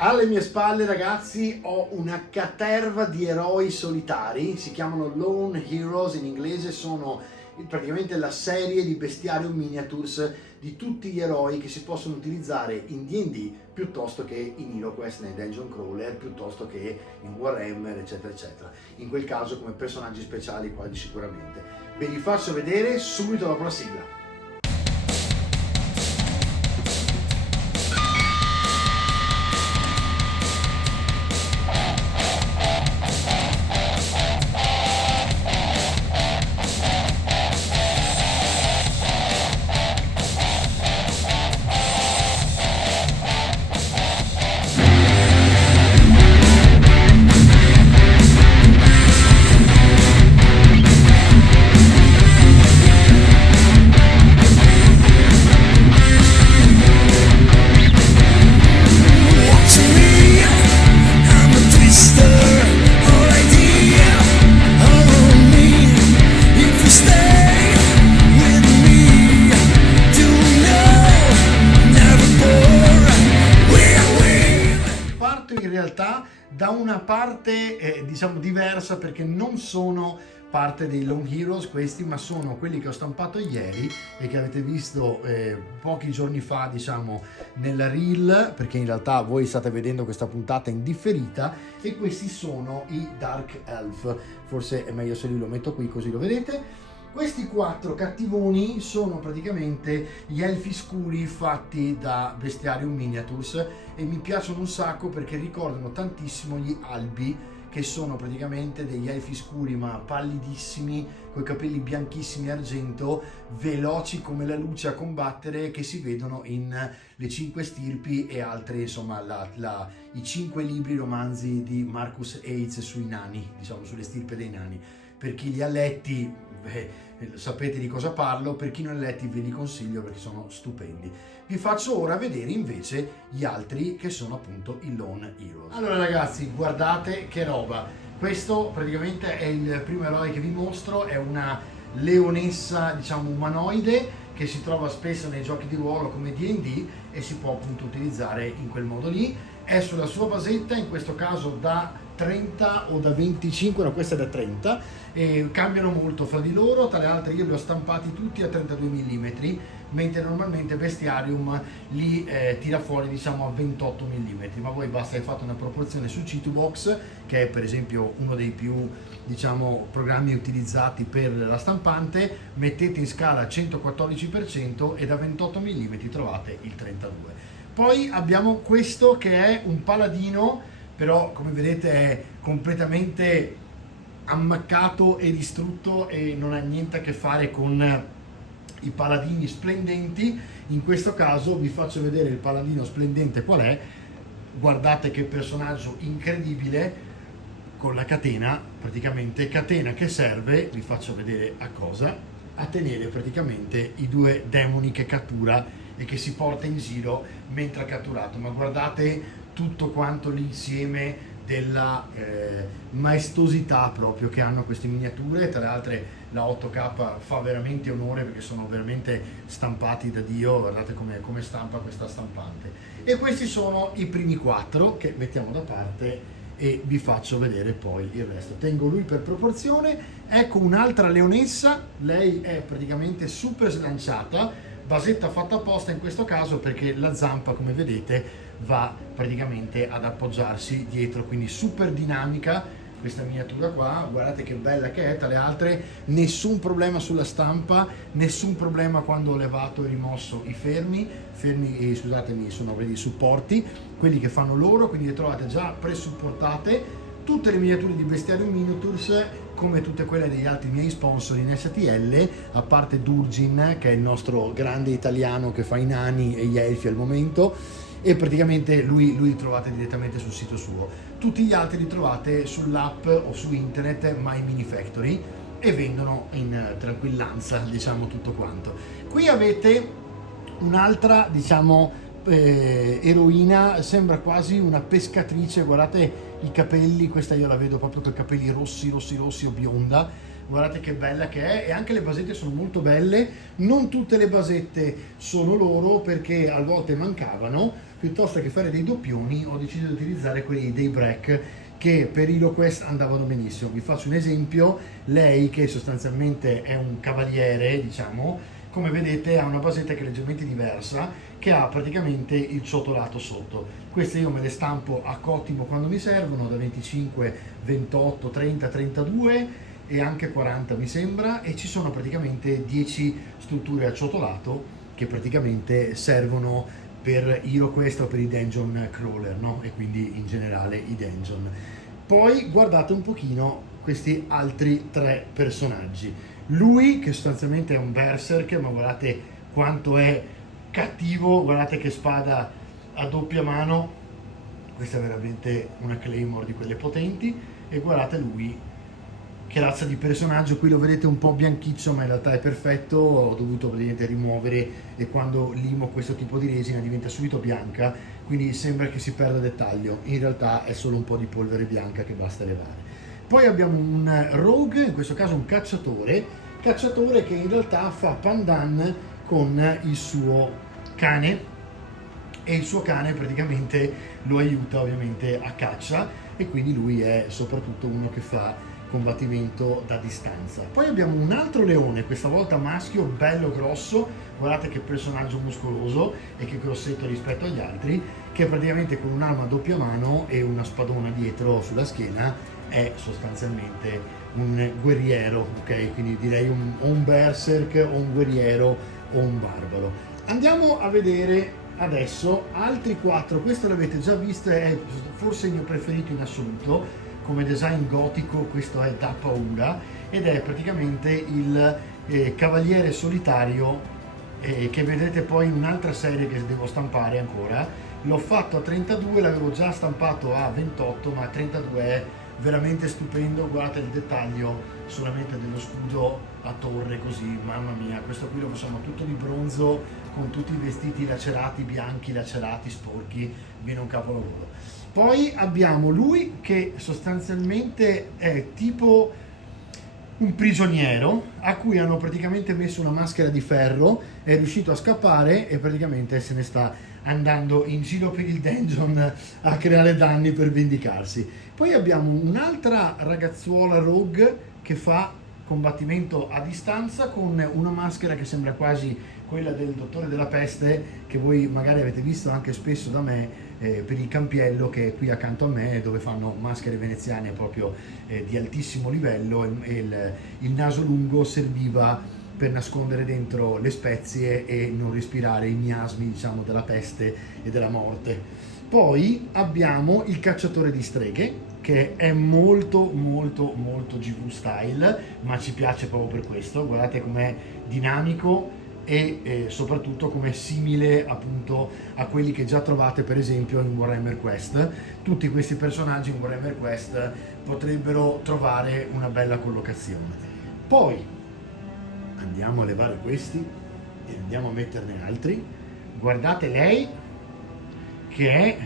Alle mie spalle, ragazzi, ho una caterva di eroi solitari, si chiamano Lone Heroes in inglese, sono praticamente la serie di Bestiarium Miniatures di tutti gli eroi che si possono utilizzare in D&D piuttosto che in HeroQuest, nei Dungeon Crawler, piuttosto che in Warhammer, eccetera, eccetera. In quel caso come personaggi speciali quasi sicuramente. Ve li faccio vedere subito dopo la sigla. In realtà da una parte diciamo diversa, perché non sono parte dei Lone Heroes questi, ma sono quelli che ho stampato ieri e che avete visto pochi giorni fa, diciamo, nella reel, perché in realtà voi state vedendo questa puntata in differita, e questi sono i Dark Elf. Forse è meglio se li lo metto qui così lo vedete. Questi 4 cattivoni sono praticamente gli elfi scuri fatti da Bestiarium Miniatures e mi piacciono un sacco perché ricordano tantissimo gli albi, che sono praticamente degli elfi scuri ma pallidissimi, con i capelli bianchissimi argento, veloci come la luce a combattere, che si vedono in Le 5 stirpi e altre, insomma, i 5 libri romanzi di Marcus Aitz sui nani, diciamo sulle stirpe dei nani. Per chi li ha letti, sapete di cosa parlo, per chi non li ha letti ve li consiglio perché sono stupendi. Vi faccio ora vedere invece gli altri, che sono appunto i Lone Heroes. Allora ragazzi, guardate che roba, questo praticamente è il primo eroe che vi mostro, è una leonessa, diciamo umanoide, che si trova spesso nei giochi di ruolo come D&D e si può appunto utilizzare in quel modo lì. È sulla sua basetta, in questo caso da 30 o da 25, no, questa è da 30, e cambiano molto fra di loro. Tra le altre io li ho stampati tutti a 32 mm, mentre normalmente Bestiarium li tira fuori, diciamo, a 28 mm, ma voi basta che fate una proporzione su Citubox, che è per esempio uno dei più, diciamo, programmi utilizzati per la stampante, mettete in scala 114% e da 28 mm trovate il 32. Poi abbiamo questo che è un paladino, però come vedete è completamente ammaccato e distrutto e non ha niente a che fare con i paladini splendenti. In questo caso vi faccio vedere il paladino splendente qual è. Guardate che personaggio incredibile, con la catena, praticamente catena che serve, vi faccio vedere a cosa, a tenere praticamente i 2 demoni che cattura e che si porta in giro mentre ha catturato. Ma guardate tutto quanto l'insieme della maestosità proprio che hanno queste miniature. Tra le altre la 8K fa veramente onore perché sono veramente stampati da Dio, guardate come stampa questa stampante. E questi sono i primi 4 che mettiamo da parte e vi faccio vedere poi il resto. Tengo lui per proporzione. Ecco un'altra leonessa, lei è praticamente super slanciata, basetta fatta apposta in questo caso perché la zampa, come vedete, va praticamente ad appoggiarsi dietro, quindi super dinamica questa miniatura qua. Guardate che bella che è. Tra le altre nessun problema sulla stampa, nessun problema quando ho levato e rimosso i fermi, scusatemi, sono i supporti, quelli che fanno loro, quindi le trovate già presupportate. Tutte le miniature di Bestiarium Miniatures, come tutte quelle degli altri miei sponsor in STL, a parte Durgin, che è il nostro grande italiano che fa i nani e gli elfi al momento, e praticamente lui li trovate direttamente sul sito suo. Tutti gli altri li trovate sull'app o su internet My Mini Factory e vendono in tranquillanza, diciamo, tutto quanto. Qui avete un'altra, diciamo, eroina, sembra quasi una pescatrice. Guardate i capelli, questa io la vedo proprio con i capelli rossi o bionda, guardate che bella che è. E anche le basette sono molto belle. Non tutte le basette sono loro perché a volte mancavano, piuttosto che fare dei doppioni ho deciso di utilizzare quelli dei Break che per HeroQuest andavano benissimo. Vi faccio un esempio: lei, che sostanzialmente è un cavaliere, diciamo, come vedete ha una basetta che è leggermente diversa, che ha praticamente il ciotolato sotto. Queste io me le stampo a cottimo quando mi servono, da 25, 28, 30, 32 e anche 40 mi sembra, e ci sono praticamente 10 strutture a ciotolato che praticamente servono per HeroQuest o per i dungeon crawler, no? E quindi in generale i dungeon. Poi guardate un pochino questi altri tre personaggi. Lui, che sostanzialmente è un berserk, ma guardate quanto è cattivo, guardate che spada a doppia mano, questa è veramente una claymore di quelle potenti, e guardate lui che razza di personaggio. Qui lo vedete un po' bianchiccio, ma in realtà è perfetto, ho dovuto praticamente rimuovere, e quando limo questo tipo di resina diventa subito bianca, quindi sembra che si perda dettaglio, in realtà è solo un po' di polvere bianca che basta levare. Poi abbiamo un rogue, in questo caso un cacciatore che in realtà fa pandan con il suo cane, e il suo cane praticamente lo aiuta ovviamente a caccia, e quindi lui è soprattutto uno che fa combattimento da distanza. Poi abbiamo un altro leone, questa volta maschio, bello grosso, guardate che personaggio muscoloso e che grossetto rispetto agli altri, che praticamente con un'arma a doppia mano e una spadona dietro sulla schiena è sostanzialmente un guerriero, ok? Quindi direi o un berserk o un guerriero o un barbaro. Andiamo a vedere adesso altri 4, questo l'avete già visto, è forse il mio preferito in assoluto come design gotico. Questo è da paura ed è praticamente il cavaliere solitario che vedrete poi in un'altra serie che devo stampare ancora. L'ho fatto a 32, l'avevo già stampato a 28, ma a 32 è veramente stupendo. Guardate il dettaglio solamente dello scudo a torre così, mamma mia. Questo qui lo facciamo tutto di bronzo con tutti i vestiti lacerati, bianchi, lacerati, sporchi, viene un capolavoro. Poi abbiamo lui che sostanzialmente è tipo un prigioniero a cui hanno praticamente messo una maschera di ferro, è riuscito a scappare e praticamente se ne sta andando in giro per il dungeon a creare danni per vendicarsi. Poi abbiamo un'altra ragazzuola rogue che fa combattimento a distanza con una maschera che sembra quasi quella del dottore della peste, che voi magari avete visto anche spesso da me per il campiello che è qui accanto a me, dove fanno maschere veneziane proprio di altissimo livello, e il naso lungo serviva per nascondere dentro le spezie e non respirare i miasmi, diciamo, della peste e della morte. Poi abbiamo il cacciatore di streghe, che è molto molto molto GV style, ma ci piace proprio per questo. Guardate com'è dinamico e soprattutto com'è simile appunto a quelli che già trovate per esempio in Warhammer Quest. Tutti questi personaggi in Warhammer Quest potrebbero trovare una bella collocazione. Poi andiamo a levare questi e andiamo a metterne altri. Guardate lei che è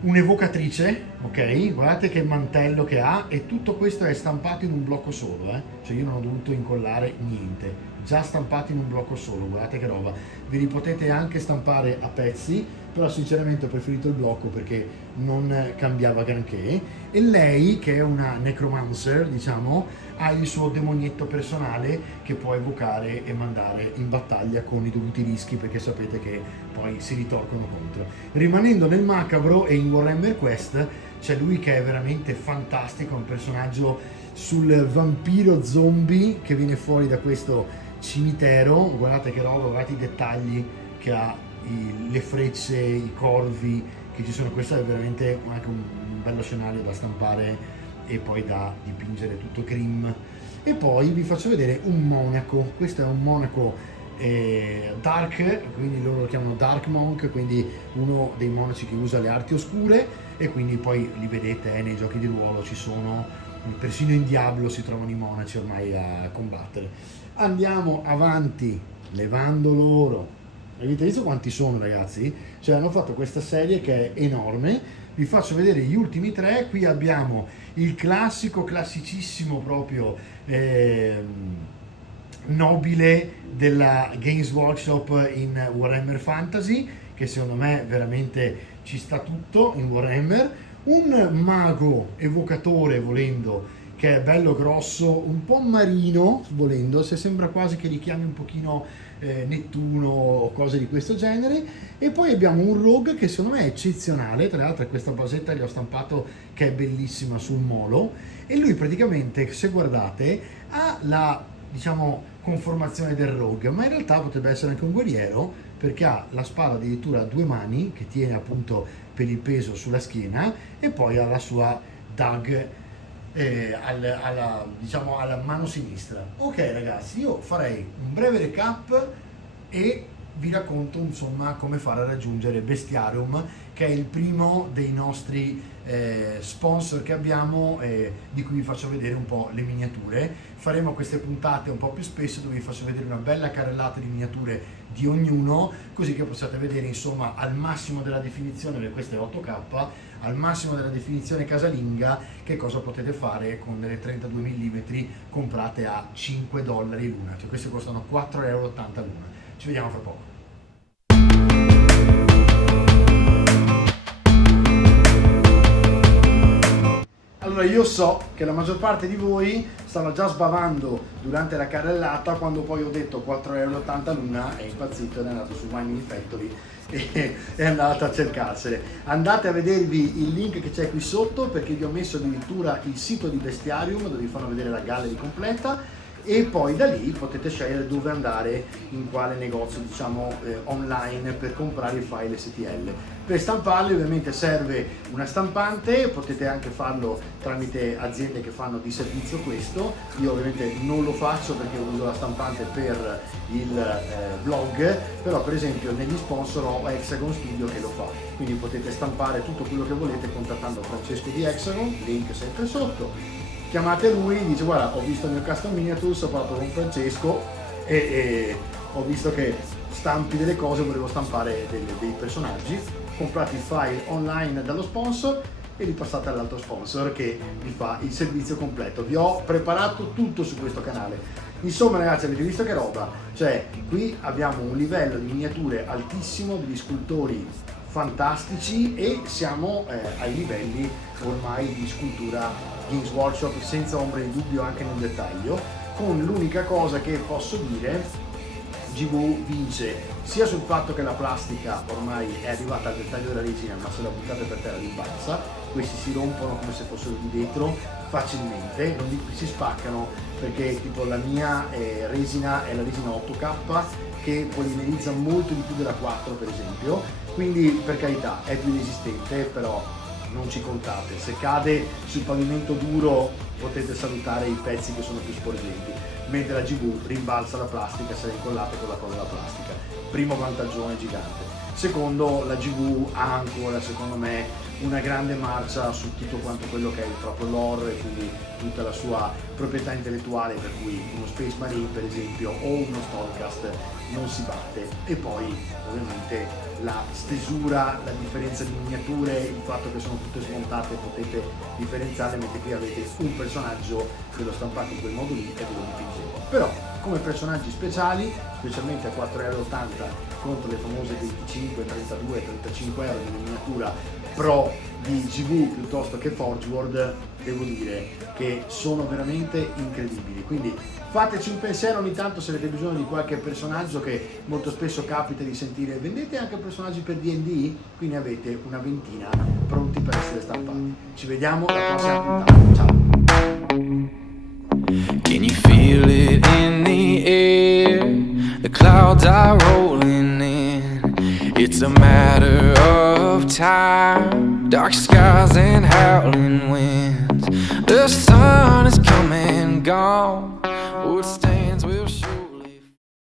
un'evocatrice, ok? Guardate che mantello che ha, e tutto questo è stampato in un blocco solo, cioè io non ho dovuto incollare niente, già stampato in un blocco solo. Guardate che roba. Ve li potete anche stampare a pezzi, però sinceramente ho preferito il blocco perché non cambiava granché. E lei, che è una necromancer, diciamo, ha il suo demonietto personale che può evocare e mandare in battaglia con i dovuti rischi, perché sapete che poi si ritorcono contro. Rimanendo nel macabro e in Warhammer Quest, c'è lui che è veramente fantastico, un personaggio sul vampiro zombie che viene fuori da questo cimitero. Guardate che roba, guardate i dettagli che ha, le frecce, i corvi che ci sono. Questo è veramente anche un bello scenario da stampare e poi da dipingere tutto Grimm. E poi vi faccio vedere un monaco. Questo è un monaco dark, quindi loro lo chiamano dark monk, quindi uno dei monaci che usa le arti oscure, e quindi poi li vedete nei giochi di ruolo, ci sono, persino in Diablo si trovano i monaci ormai a combattere. Andiamo avanti levando loro. Avete visto quanti sono, ragazzi? Cioè hanno fatto questa serie che è enorme. Vi faccio vedere gli ultimi tre. Qui abbiamo il classico, classicissimo proprio nobile della Games Workshop in Warhammer Fantasy, che che secondo me veramente ci sta tutto in Warhammer, un mago evocatore volendo, che è bello grosso, un po' marino volendo, se sembra quasi che richiami un pochino Nettuno o cose di questo genere. E poi abbiamo un rogue che secondo me è eccezionale, tra l'altro questa basetta che ho stampato che è bellissima sul molo, e lui praticamente, se guardate, ha la, diciamo, conformazione del rogue, ma in realtà potrebbe essere anche un guerriero, perché ha la spada addirittura a 2 mani che tiene appunto per il peso sulla schiena, e poi ha la sua dag diciamo alla mano sinistra. Ok ragazzi, io farei un breve recap e vi racconto insomma come fare a raggiungere Bestiarium, che è il primo dei nostri sponsor che abbiamo, di cui vi faccio vedere un po' le miniature. Faremo queste puntate un po' più spesso dove vi faccio vedere una bella carrellata di miniature di ognuno, così che possiate vedere insomma al massimo della definizione, per queste 8K, al massimo della definizione casalinga, che cosa potete fare con delle 32 mm comprate a $5 l'una, cioè queste costano 4,80 euro l'una. Ci vediamo fra poco. Allora, io so che la maggior parte di voi stava già sbavando durante la carrellata, quando poi ho detto 4,80 euro l'una, è impazzito ed è andato su My Mini Factory e è andato a cercarsene. Andate a vedervi il link che c'è qui sotto, perché vi ho messo addirittura il sito di Bestiarium dove vi fanno vedere la gallery completa, e poi da lì potete scegliere dove andare, in quale negozio diciamo online, per comprare i file STL. Per stamparli ovviamente serve una stampante, potete anche farlo tramite aziende che fanno di servizio questo. Io ovviamente non lo faccio perché uso la stampante per il vlog, però per esempio negli sponsor ho Hexagon Studio che lo fa, quindi potete stampare tutto quello che volete contattando Francesco di Hexagon, link sempre sotto. Chiamate lui, dice guarda, ho visto il mio custom miniatures, ho parlato con Francesco e ho visto che stampi delle cose, volevo stampare dei personaggi, comprate i file online dallo sponsor e li passate all'altro sponsor che vi fa il servizio completo. Vi ho preparato tutto su questo canale. Insomma ragazzi, avete visto che roba? Cioè qui abbiamo un livello di miniature altissimo, degli scultori fantastici, e siamo ai livelli ormai di scultura Games Workshop senza ombra di dubbio, anche nel dettaglio, con l'unica cosa che posso dire: GW vince sia sul fatto che la plastica ormai è arrivata al dettaglio della resina, ma se la buttate per terra rimbalza, questi si rompono come se fossero di vetro facilmente, non si spaccano, perché tipo la mia resina è la resina 8K che polimerizza molto di più della 4 per esempio, quindi per carità è più resistente, però non ci contate, se cade sul pavimento duro potete salutare i pezzi che sono più sporgenti, mentre la GW rimbalza la plastica se la incollate con la colla della plastica. Primo vantaggio gigante. Secondo, la GW ha ancora, secondo me, una grande marcia su tutto quanto quello che è il proprio lore, quindi tutta la sua proprietà intellettuale, per cui uno Space Marine per esempio o uno Stormcast non si batte. E poi ovviamente la stesura, la differenza di miniature, il fatto che sono tutte smontate, potete differenziarle, mentre qui avete un personaggio che lo stampate in quel modo lì e ve lo dipingete. Però come personaggi speciali, specialmente a 4,80 euro contro le famose 25, 32, 35 euro di miniatura pro di GW piuttosto che Forge World, devo dire che sono veramente incredibili. Quindi fateci un pensiero ogni tanto se avete bisogno di qualche personaggio, che molto spesso capita di sentire vendete anche personaggi per D&D, quindi avete una ventina pronti per essere stampati. Ci vediamo alla prossima puntata, ciao! Can you feel it in the air? The clouds are rolling in. It's a matter of time. Dark skies and howling winds. The sun is come and gone.